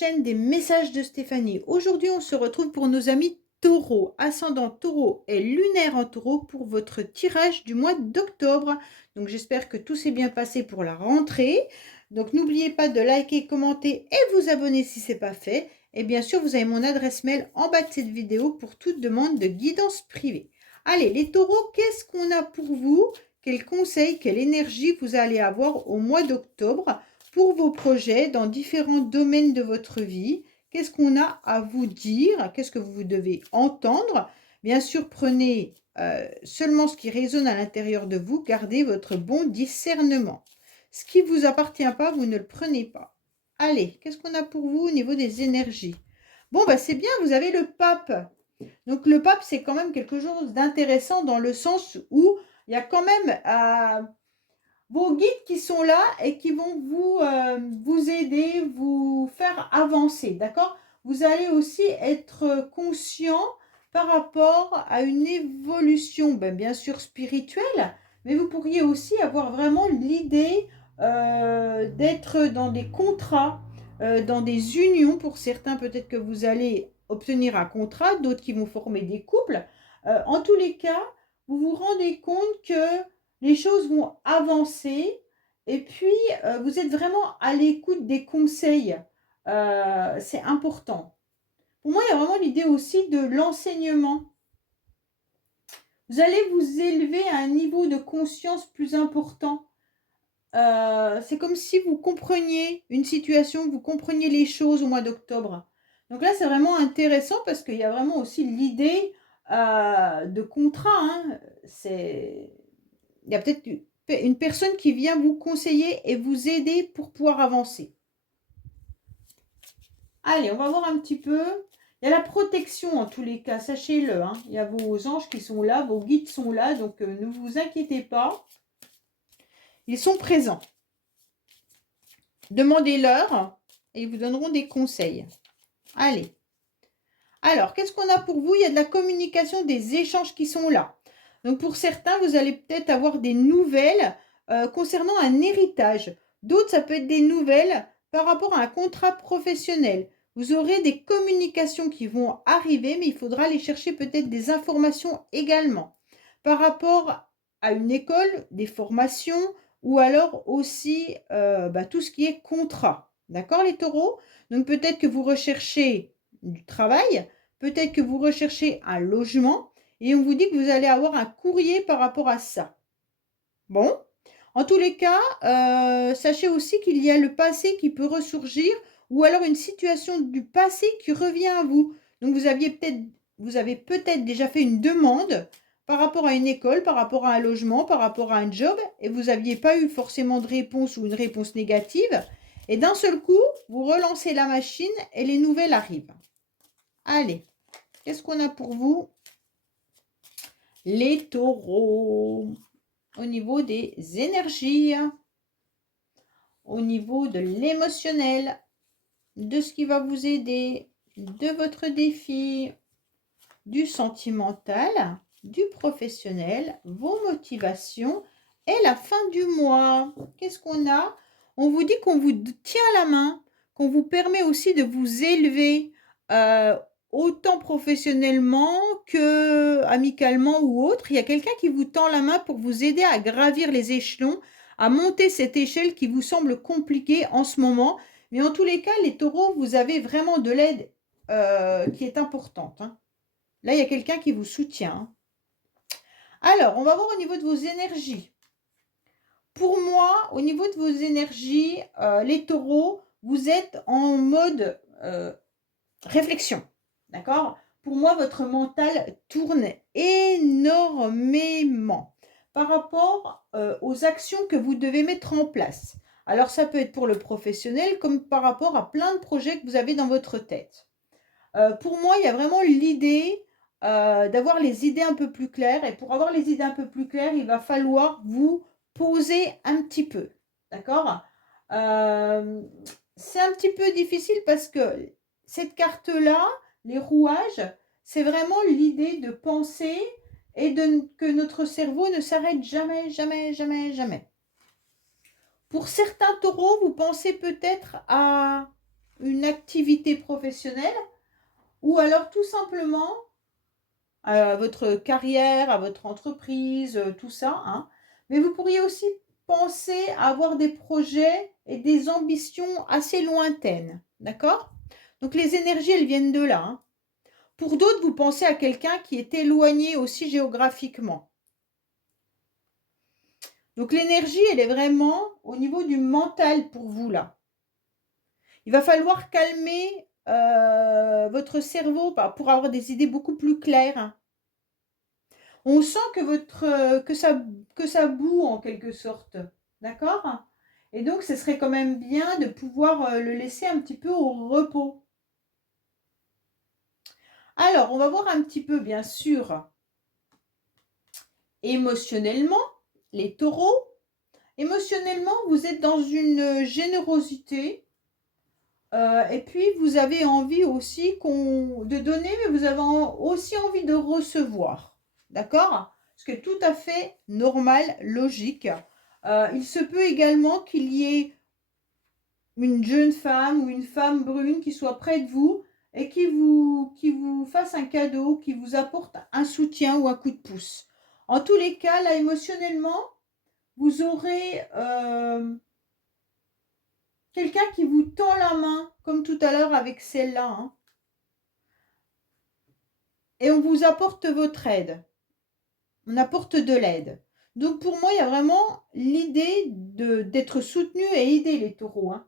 chaîne des messages de Stéphanie. Aujourd'hui, on se retrouve pour nos amis taureaux, ascendant taureau et lunaire en taureau pour votre tirage du mois d'octobre. Donc j'espère que tout s'est bien passé pour la rentrée. Donc n'oubliez pas de liker, commenter et vous abonner si ce n'est pas fait. Et bien sûr, vous avez mon adresse mail en bas de cette vidéo pour toute demande de guidance privée. Allez, les taureaux, qu'est-ce qu'on a pour vous? Quels conseils, quelle énergie vous allez avoir au mois d'octobre pour vos projets dans différents domaines de votre vie? Qu'est-ce qu'on a à vous dire? Qu'est-ce que vous devez entendre? Bien sûr, prenez seulement ce qui résonne à l'intérieur de vous. Gardez votre bon discernement. Ce qui ne vous appartient pas, vous ne le prenez pas. Allez, qu'est-ce qu'on a pour vous au niveau des énergies? Bon, bah c'est bien, vous avez le pape. Donc le pape, c'est quand même quelque chose d'intéressant dans le sens où il y a quand même vos guides qui sont là et qui vont vous aider, vous faire avancer, d'accord? Vous allez aussi être conscient par rapport à une évolution, bien sûr spirituelle, mais vous pourriez aussi avoir vraiment l'idée d'être dans des contrats, dans des unions. Pour certains, peut-être que vous allez obtenir un contrat, d'autres qui vont former des couples. En tous les cas, vous vous rendez compte que les choses vont avancer et puis vous êtes vraiment à l'écoute des conseils. C'est important. Pour moi, il y a vraiment l'idée aussi de l'enseignement. Vous allez vous élever à un niveau de conscience plus important. C'est comme si vous compreniez une situation, vous compreniez les choses au mois d'octobre. Donc là, c'est vraiment intéressant parce qu'il y a vraiment aussi l'idée de contrat. Hein. Il y a peut-être une personne qui vient vous conseiller et vous aider pour pouvoir avancer. Allez, on va voir un petit peu. Il y a la protection en tous les cas, sachez-le. Hein. Il y a vos anges qui sont là, vos guides sont là, donc ne vous inquiétez pas. Ils sont présents. Demandez-leur et ils vous donneront des conseils. Allez. Alors, qu'est-ce qu'on a pour vous? Il y a de la communication, des échanges qui sont là. Donc, pour certains, vous allez peut-être avoir des nouvelles concernant un héritage. D'autres, ça peut être des nouvelles par rapport à un contrat professionnel. Vous aurez des communications qui vont arriver, mais il faudra aller chercher peut-être des informations également. Par rapport à une école, des formations, ou alors aussi tout ce qui est contrat. D'accord, les taureaux? Donc, peut-être que vous recherchez du travail, peut-être que vous recherchez un logement, et on vous dit que vous allez avoir un courrier par rapport à ça. Bon, en tous les cas, sachez aussi qu'il y a le passé qui peut ressurgir, ou alors une situation du passé qui revient à vous. Donc vous avez peut-être déjà fait une demande par rapport à une école, par rapport à un logement, par rapport à un job, et vous n'aviez pas eu forcément de réponse ou une réponse négative. Et d'un seul coup, vous relancez la machine et les nouvelles arrivent. Allez, qu'est-ce qu'on a pour vous? Les taureaux. Au niveau des énergies, au niveau de l'émotionnel, de ce qui va vous aider, de votre défi, du sentimental, du professionnel, vos motivations et la fin du mois. Qu'est-ce qu'on a? On vous dit qu'on vous tient la main, qu'on vous permet aussi de vous élever autant professionnellement que amicalement ou autre. Il y a quelqu'un qui vous tend la main pour vous aider à gravir les échelons, à monter cette échelle qui vous semble compliquée en ce moment. Mais en tous les cas, les taureaux, vous avez vraiment de l'aide qui est importante. Hein. Là, il y a quelqu'un qui vous soutient. Alors, on va voir au niveau de vos énergies. Pour moi, au niveau de vos énergies, les taureaux, vous êtes en mode réflexion. D'accord? Pour moi, votre mental tourne énormément par rapport aux actions que vous devez mettre en place. Alors, ça peut être pour le professionnel comme par rapport à plein de projets que vous avez dans votre tête. Pour moi, il y a vraiment l'idée d'avoir les idées un peu plus claires. Et pour avoir les idées un peu plus claires, il va falloir vous poser un petit peu. D'accord? C'est un petit peu difficile parce que cette carte-là, les rouages, c'est vraiment l'idée de penser et que notre cerveau ne s'arrête jamais, jamais, jamais, jamais. Pour certains taureaux, vous pensez peut-être à une activité professionnelle ou alors tout simplement à votre carrière, à votre entreprise, tout ça, hein. Mais vous pourriez aussi penser à avoir des projets et des ambitions assez lointaines, d'accord? Donc les énergies, elles viennent de là, hein. Pour d'autres, vous pensez à quelqu'un qui est éloigné aussi géographiquement. Donc l'énergie, elle est vraiment au niveau du mental pour vous là. Il va falloir calmer votre cerveau pour avoir des idées beaucoup plus claires. On sent que que ça boue en quelque sorte, d'accord? Et donc, ce serait quand même bien de pouvoir le laisser un petit peu au repos. Alors, on va voir un petit peu, bien sûr, émotionnellement, les taureaux. Émotionnellement, vous êtes dans une générosité. Et puis, vous avez envie aussi de donner, mais vous avez aussi envie de recevoir. D'accord? Ce qui est tout à fait normal, logique. Il se peut également qu'il y ait une jeune femme ou une femme brune qui soit près de vous et qui vous fasse un cadeau, qui vous apporte un soutien ou un coup de pouce. En tous les cas, là, émotionnellement, vous aurez quelqu'un qui vous tend la main, comme tout à l'heure avec celle-là, hein, et on vous apporte votre aide. On apporte de l'aide. Donc pour moi, il y a vraiment l'idée d'être soutenu et aider les taureaux, hein.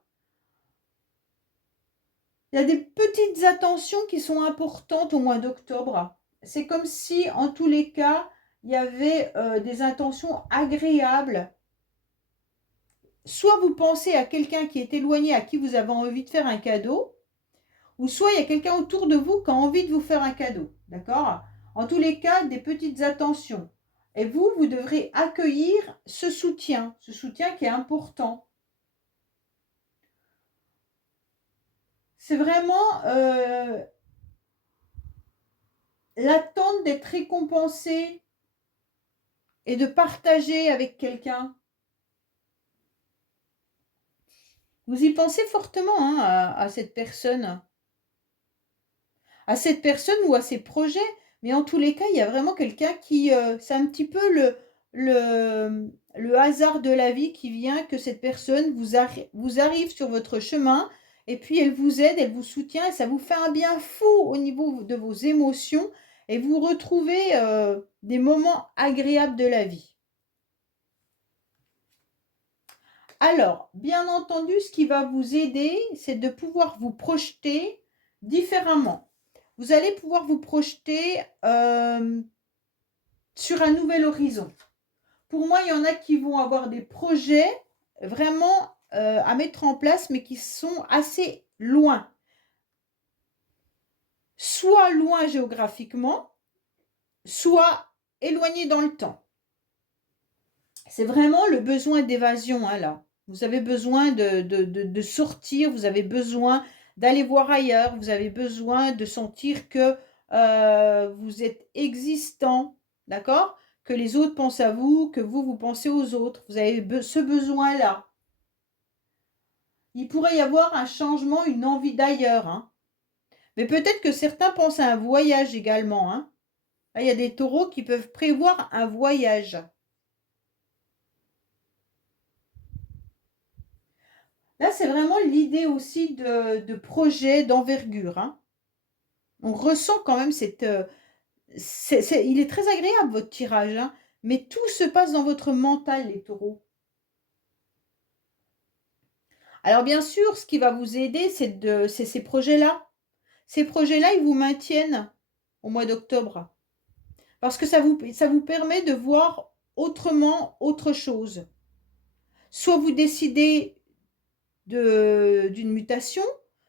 Il y a des petites attentions qui sont importantes au mois d'octobre. C'est comme si, en tous les cas, il y avait des intentions agréables. Soit vous pensez à quelqu'un qui est éloigné, à qui vous avez envie de faire un cadeau, ou soit il y a quelqu'un autour de vous qui a envie de vous faire un cadeau. D'accord? En tous les cas, des petites attentions. Et vous devrez accueillir ce soutien qui est important. C'est vraiment l'attente d'être récompensé et de partager avec quelqu'un. Vous y pensez fortement, hein, à cette personne. À cette personne ou à ses projets. Mais en tous les cas, il y a vraiment quelqu'un qui... c'est un petit peu le hasard de la vie qui vient que cette personne vous arrive sur votre chemin et puis elle vous aide, elle vous soutient et ça vous fait un bien fou au niveau de vos émotions et vous retrouvez des moments agréables de la vie. Alors, bien entendu, ce qui va vous aider, c'est de pouvoir vous projeter différemment. Vous allez pouvoir vous projeter sur un nouvel horizon. Pour moi, il y en a qui vont avoir des projets vraiment à mettre en place, mais qui sont assez loin. Soit loin géographiquement, soit éloigné dans le temps. C'est vraiment le besoin d'évasion, hein, là. Vous avez besoin de sortir, vous avez besoin d'aller voir ailleurs, vous avez besoin de sentir que vous êtes existant, d'accord? Que les autres pensent à vous, que vous pensez aux autres. Vous avez ce besoin-là. Il pourrait y avoir un changement, une envie d'ailleurs, hein. Mais peut-être que certains pensent à un voyage également, hein. Là, il y a des taureaux qui peuvent prévoir un voyage. Là, c'est vraiment l'idée aussi de projet d'envergure, hein. On ressent quand même cette... il est très agréable, votre tirage, hein, mais tout se passe dans votre mental, les taureaux. Alors, bien sûr, ce qui va vous aider, c'est ces projets-là. Ces projets-là, ils vous maintiennent au mois d'octobre. Parce que ça vous permet de voir autrement autre chose. Soit vous décidez d'une mutation,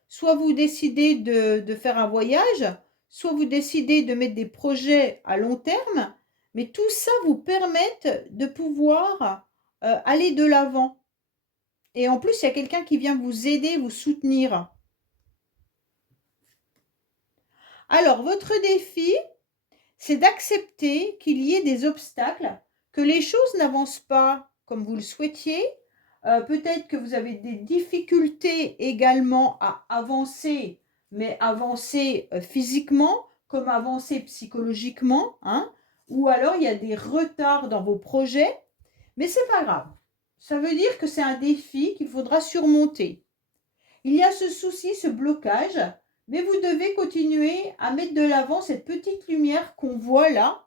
soit vous décidez de faire un voyage, soit vous décidez de mettre des projets à long terme, mais tout ça vous permet de pouvoir aller de l'avant. Et en plus, il y a quelqu'un qui vient vous aider, vous soutenir. Alors, votre défi, c'est d'accepter qu'il y ait des obstacles, que les choses n'avancent pas comme vous le souhaitiez, Peut-être que vous avez des difficultés également à avancer, mais avancer physiquement, comme avancer psychologiquement, hein. Ou alors il y a des retards dans vos projets, mais c'est pas grave. Ça veut dire que c'est un défi qu'il faudra surmonter. Il y a ce souci, ce blocage, mais vous devez continuer à mettre de l'avant cette petite lumière qu'on voit là,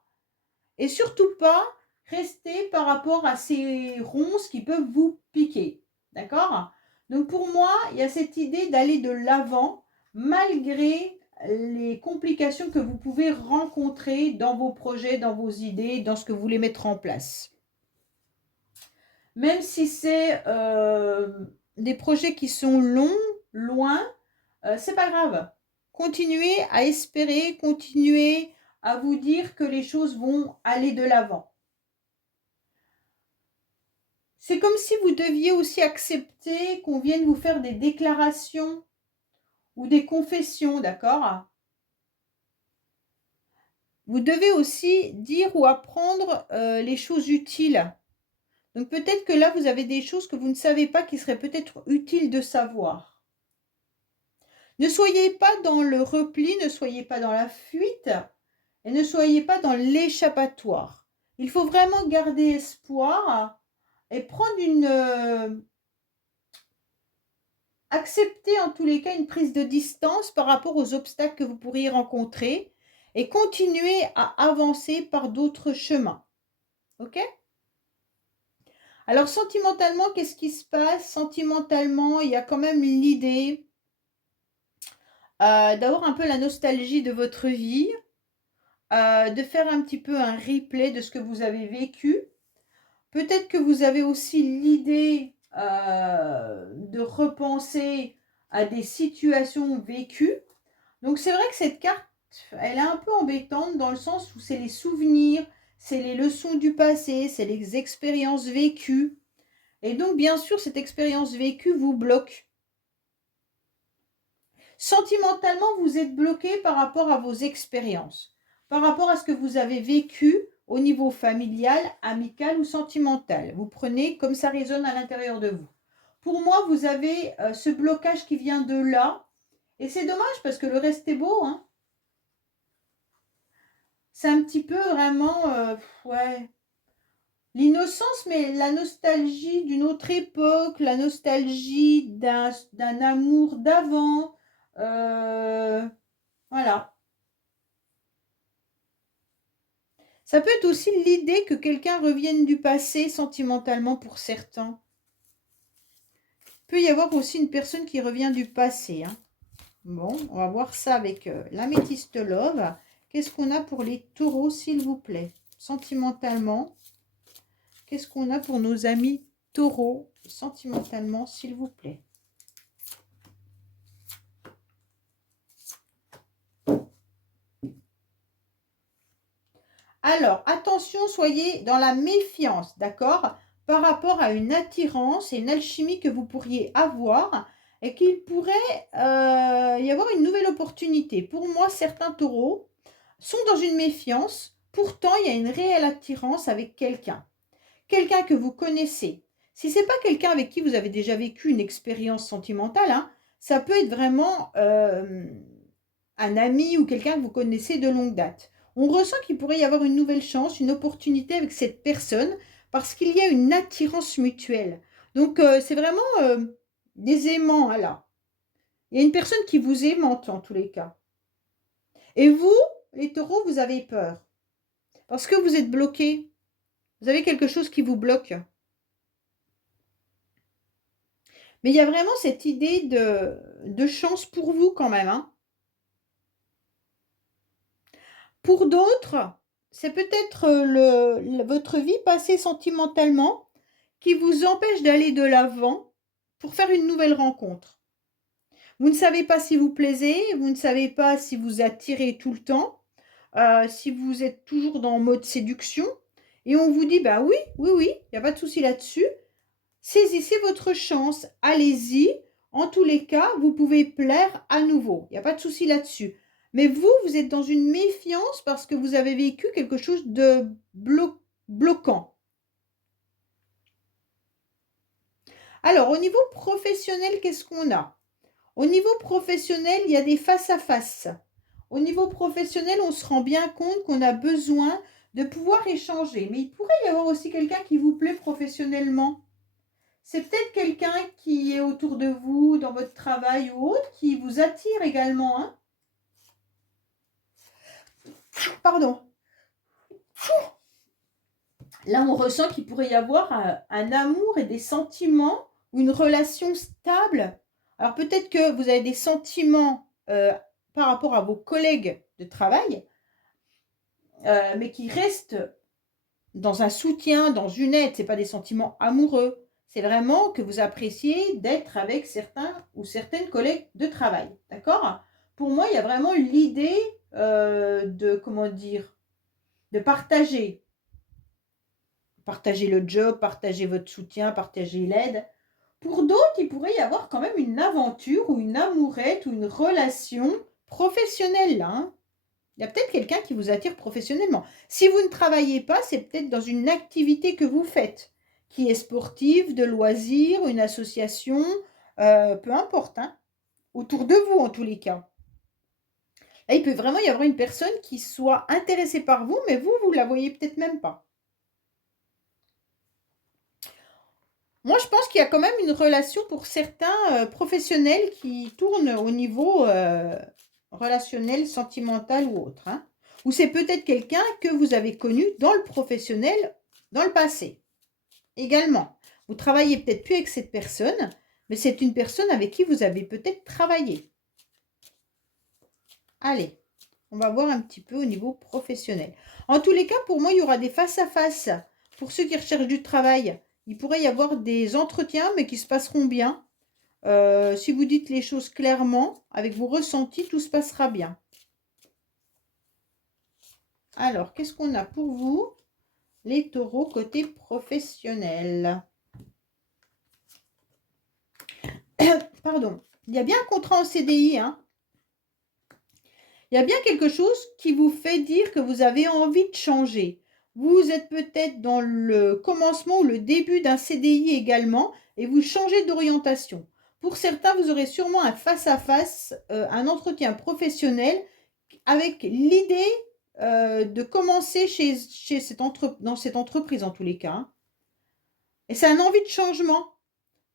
et surtout pas rester par rapport à ces ronces qui peuvent vous piquer. D'accord? Donc pour moi, il y a cette idée d'aller de l'avant malgré les complications que vous pouvez rencontrer dans vos projets, dans vos idées, dans ce que vous voulez mettre en place. Même si c'est des projets qui sont longs, loin, c'est pas grave. Continuez à espérer, continuez à vous dire que les choses vont aller de l'avant. C'est comme si vous deviez aussi accepter qu'on vienne vous faire des déclarations ou des confessions, d'accord? Vous devez aussi dire ou apprendre les choses utiles. Donc peut-être que là, vous avez des choses que vous ne savez pas qui seraient peut-être utiles de savoir. Ne soyez pas dans le repli, ne soyez pas dans la fuite et ne soyez pas dans l'échappatoire. Il faut vraiment garder espoir et prendre accepter en tous les cas une prise de distance par rapport aux obstacles que vous pourriez rencontrer et continuer à avancer par d'autres chemins. OK? Alors sentimentalement, qu'est-ce qui se passe? Sentimentalement, il y a quand même l'idée d'avoir un peu la nostalgie de votre vie, de faire un petit peu un replay de ce que vous avez vécu. Peut-être que vous avez aussi l'idée de repenser à des situations vécues. Donc c'est vrai que cette carte, elle est un peu embêtante dans le sens où c'est les souvenirs, c'est les leçons du passé, c'est les expériences vécues. Et donc bien sûr, cette expérience vécue vous bloque. Sentimentalement, vous êtes bloqué par rapport à vos expériences, par rapport à ce que vous avez vécu au niveau familial, amical ou sentimental. Vous prenez comme ça résonne à l'intérieur de vous. Pour moi, vous avez ce blocage qui vient de là. Et c'est dommage parce que le reste est beau, hein. C'est un petit peu vraiment, ouais, l'innocence, mais la nostalgie d'une autre époque, la nostalgie d'un amour d'avant. Voilà. Ça peut être aussi l'idée que quelqu'un revienne du passé sentimentalement pour certains. Il peut y avoir aussi une personne qui revient du passé, hein. Bon, on va voir ça avec l'améthyste love. Qu'est-ce qu'on a pour les taureaux, s'il vous plaît? Sentimentalement, qu'est-ce qu'on a pour nos amis taureaux, sentimentalement, s'il vous plaît? Alors, attention, soyez dans la méfiance, d'accord? Par rapport à une attirance et une alchimie que vous pourriez avoir et qu'il pourrait y avoir une nouvelle opportunité. Pour moi, certains taureaux sont dans une méfiance, pourtant il y a une réelle attirance avec quelqu'un. Quelqu'un que vous connaissez. Si ce n'est pas quelqu'un avec qui vous avez déjà vécu une expérience sentimentale, hein, ça peut être vraiment un ami ou quelqu'un que vous connaissez de longue date. On ressent qu'il pourrait y avoir une nouvelle chance, une opportunité avec cette personne parce qu'il y a une attirance mutuelle. Donc, c'est vraiment des aimants, hein, là. Il y a une personne qui vous aimante en tous les cas. Et vous, les taureaux, vous avez peur parce que vous êtes bloqué. Vous avez quelque chose qui vous bloque. Mais il y a vraiment cette idée de chance pour vous quand même, hein. Pour d'autres, c'est peut-être votre vie passée sentimentalement qui vous empêche d'aller de l'avant pour faire une nouvelle rencontre. Vous ne savez pas si vous plaisez, vous ne savez pas si vous attirez tout le temps, si vous êtes toujours dans mode séduction. Et on vous dit, bah oui, oui, oui, il n'y a pas de souci là-dessus. Saisissez votre chance, allez-y. En tous les cas, vous pouvez plaire à nouveau. Il n'y a pas de souci là-dessus. Mais vous, vous êtes dans une méfiance parce que vous avez vécu quelque chose de bloquant. Alors, au niveau professionnel, qu'est-ce qu'on a? Au niveau professionnel, il y a des face-à-face. Au niveau professionnel, on se rend bien compte qu'on a besoin de pouvoir échanger. Mais il pourrait y avoir aussi quelqu'un qui vous plaît professionnellement. C'est peut-être quelqu'un qui est autour de vous, dans votre travail ou autre, qui vous attire également, hein. Pardon. Là, on ressent qu'il pourrait y avoir un amour et des sentiments ou une relation stable. Alors peut-être que vous avez des sentiments par rapport à vos collègues de travail, mais qui restent dans un soutien, dans une aide. Ce n'est pas des sentiments amoureux. C'est vraiment que vous appréciez d'être avec certains ou certaines collègues de travail. D'accord? Pour moi, il y a vraiment l'idée de, comment dire, de partager. Partager le job, partager votre soutien, partager l'aide. Pour d'autres, il pourrait y avoir quand même une aventure ou une amourette ou une relation professionnelle là, hein. Il y a peut-être quelqu'un qui vous attire professionnellement. Si vous ne travaillez pas, c'est peut-être dans une activité que vous faites, qui est sportive, de loisirs, une association, peu importe, hein, autour de vous en tous les cas. Là, il peut vraiment y avoir une personne qui soit intéressée par vous, mais vous, vous ne la voyez peut-être même pas. Moi, je pense qu'il y a quand même une relation pour certains professionnels qui tournent au niveau relationnel, sentimental ou autre, hein. Ou c'est peut-être quelqu'un que vous avez connu dans le professionnel dans le passé. Également, vous travaillez peut-être plus avec cette personne, mais c'est une personne avec qui vous avez peut-être travaillé. Allez, on va voir un petit peu au niveau professionnel. En tous les cas, pour moi, il y aura des face-à-face. Pour ceux qui recherchent du travail, il pourrait y avoir des entretiens, mais qui se passeront bien. Si vous dites les choses clairement, avec vos ressentis, tout se passera bien. Alors, qu'est-ce qu'on a pour vous, les taureaux, côté professionnel? Pardon. Il y a bien un contrat en CDI, hein. Il y a bien quelque chose qui vous fait dire que vous avez envie de changer. Vous êtes peut-être dans le commencement ou le début d'un CDI également et vous changez d'orientation. Pour certains, vous aurez sûrement un face-à-face, un entretien professionnel avec l'idée de commencer dans cette entreprise en tous les cas, hein. Et c'est un envie de changement.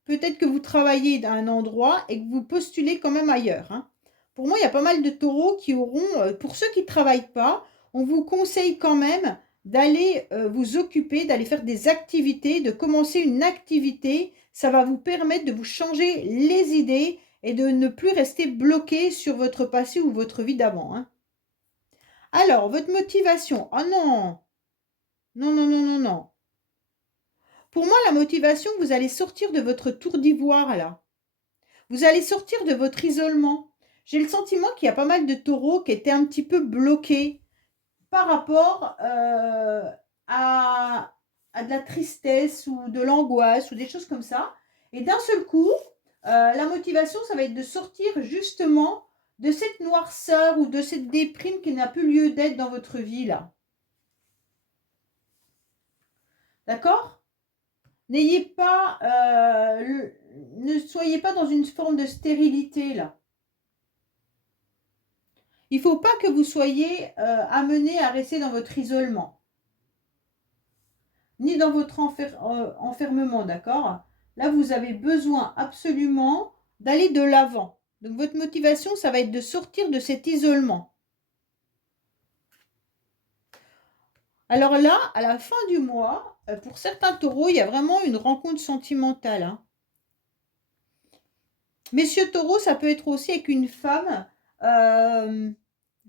Peut-être que vous travaillez à un endroit et que vous postulez quand même ailleurs, hein. Pour moi, il y a pas mal de taureaux qui auront, pour ceux qui ne travaillent pas, on vous conseille quand même d'aller vous occuper, d'aller faire des activités, de commencer une activité. Ça va vous permettre de vous changer les idées et de ne plus rester bloqué sur votre passé ou votre vie d'avant, hein. Alors, votre motivation. Ah non, non, non, non, non, non. Pour moi, la motivation, vous allez sortir de votre tour d'ivoire là. Vous allez sortir de votre isolement. J'ai le sentiment qu'il y a pas mal de taureaux qui étaient un petit peu bloqués par rapport à de la tristesse ou de l'angoisse ou des choses comme ça. Et d'un seul coup, la motivation, ça va être de sortir justement de cette noirceur ou de cette déprime qui n'a plus lieu d'être dans votre vie là. D'accord? N'ayez pas, ne soyez pas dans une forme de stérilité là. Il ne faut pas que vous soyez amené à rester dans votre isolement, ni dans votre enfermement, d'accord? Là, vous avez besoin absolument d'aller de l'avant. Donc, votre motivation, ça va être de sortir de cet isolement. Alors là, à la fin du mois, pour certains taureaux, il y a vraiment une rencontre sentimentale, hein. Messieurs taureaux, ça peut être aussi avec une femme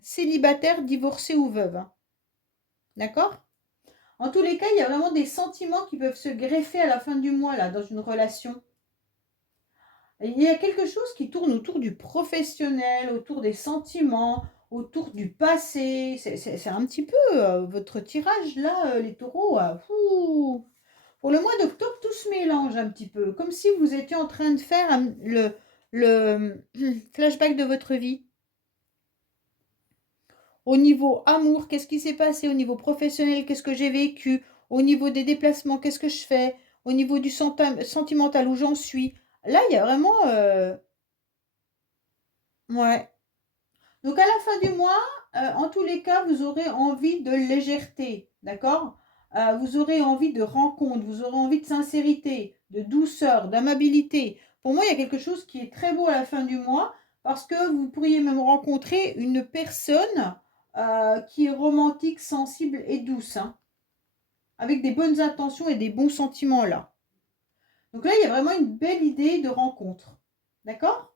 célibataire, divorcée ou veuve, hein. D'accord? En tous les cas, il y a vraiment des sentiments qui peuvent se greffer à la fin du mois, là, dans une relation. Et il y a quelque chose qui tourne autour du professionnel, autour des sentiments, autour du passé. C'est un petit peu votre tirage, là, les taureaux. Pour le mois d'octobre, tout se mélange un petit peu, comme si vous étiez en train de faire le flashback de votre vie. Au niveau amour, qu'est-ce qui s'est passé? Au niveau professionnel, qu'est-ce que j'ai vécu? Au niveau des déplacements, qu'est-ce que je fais? au niveau du sentimental où j'en suis. Là, il y a vraiment... ouais. Donc, à la fin du mois, en tous les cas, vous aurez envie de légèreté, d'accord? Vous aurez envie de rencontre, vous aurez envie de sincérité, de douceur, d'amabilité. Pour moi, il y a quelque chose qui est très beau à la fin du mois parce que vous pourriez même rencontrer une personne qui est romantique, sensible et douce, hein, avec des bonnes intentions et des bons sentiments là. Donc là, il y a vraiment une belle idée de rencontre, d'accord?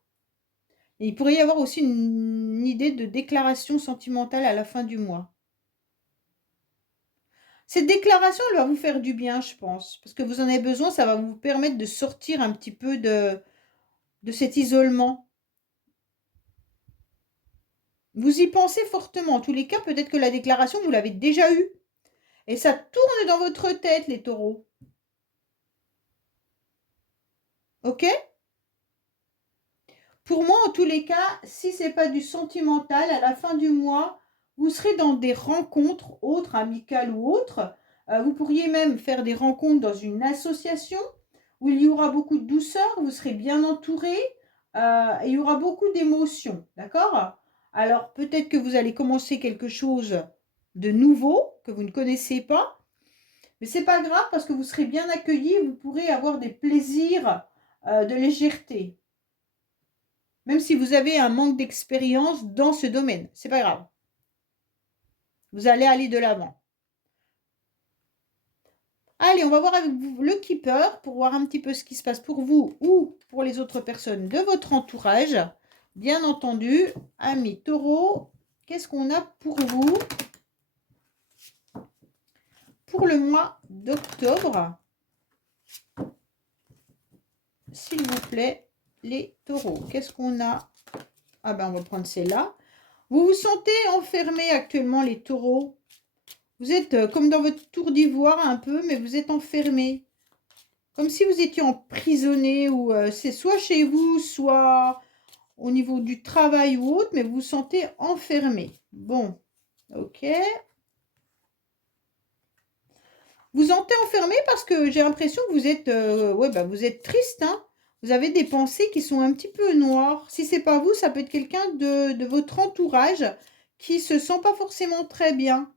Et il pourrait y avoir aussi une idée de déclaration sentimentale à la fin du mois. Cette déclaration, elle va vous faire du bien, je pense, parce que vous en avez besoin, ça va vous permettre de sortir un petit peu de cet isolement. Vous y pensez fortement. En tous les cas, peut-être que la déclaration, vous l'avez déjà eue. Et ça tourne dans votre tête, les taureaux. OK? Pour moi, en tous les cas, si ce n'est pas du sentimental, à la fin du mois, vous serez dans des rencontres, autres, amicales ou autres. Vous pourriez même faire des rencontres dans une association où il y aura beaucoup de douceur, vous serez bien entouré, et il y aura beaucoup d'émotions, d'accord? Alors, peut-être que vous allez commencer quelque chose de nouveau que vous ne connaissez pas, mais ce n'est pas grave parce que vous serez bien accueillis et vous pourrez avoir des plaisirs de légèreté. Même si vous avez un manque d'expérience dans ce domaine, c'est pas grave. Vous allez aller de l'avant. Allez, on va voir avec vous le keeper pour voir un petit peu ce qui se passe pour vous ou pour les autres personnes de votre entourage. Bien entendu, amis taureaux, qu'est-ce qu'on a pour vous pour le mois d'octobre? S'il vous plaît, les taureaux. Qu'est-ce qu'on a? Ah ben, on va prendre celle-là. Vous vous sentez enfermés actuellement, les taureaux? Vous êtes comme dans votre tour d'ivoire un peu, mais vous êtes enfermés. Comme si vous étiez emprisonné ou c'est soit chez vous, soit au niveau du travail ou autre, mais vous vous sentez enfermé. Bon, ok. Vous vous sentez enfermé parce que j'ai l'impression que vous êtes, ouais, bah, vous êtes triste, hein. Vous avez des pensées qui sont un petit peu noires. Si c'est pas vous, ça peut être quelqu'un de votre entourage qui se sent pas forcément très bien,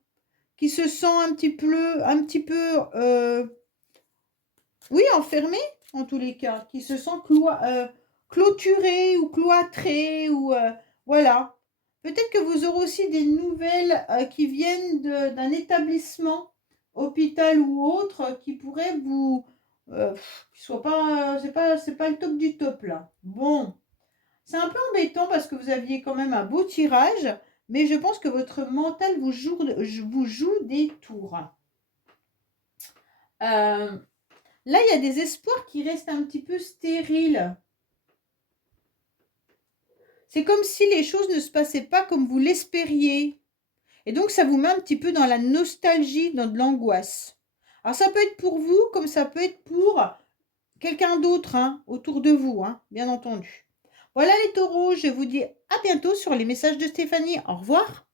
qui se sent un petit peu oui, enfermé, en tous les cas, qui se sent clôturé ou cloîtré ou voilà. Peut-être que vous aurez aussi des nouvelles qui viennent d'un établissement, hôpital ou autre, qui pourraient vous qui soit pas, c'est pas le top du top là. Bon, c'est un peu embêtant parce que vous aviez quand même un beau tirage, mais je pense que votre mental vous joue des tours. Euh, Là, il y a des espoirs qui restent un petit peu stériles. C'est comme si les choses ne se passaient pas comme vous l'espériez. Et donc, ça vous met un petit peu dans la nostalgie, dans de l'angoisse. Alors, ça peut être pour vous, comme ça peut être pour quelqu'un d'autre, hein, autour de vous, hein, bien entendu. Voilà les taureaux, je vous dis à bientôt sur les messages de Stéphanie. Au revoir.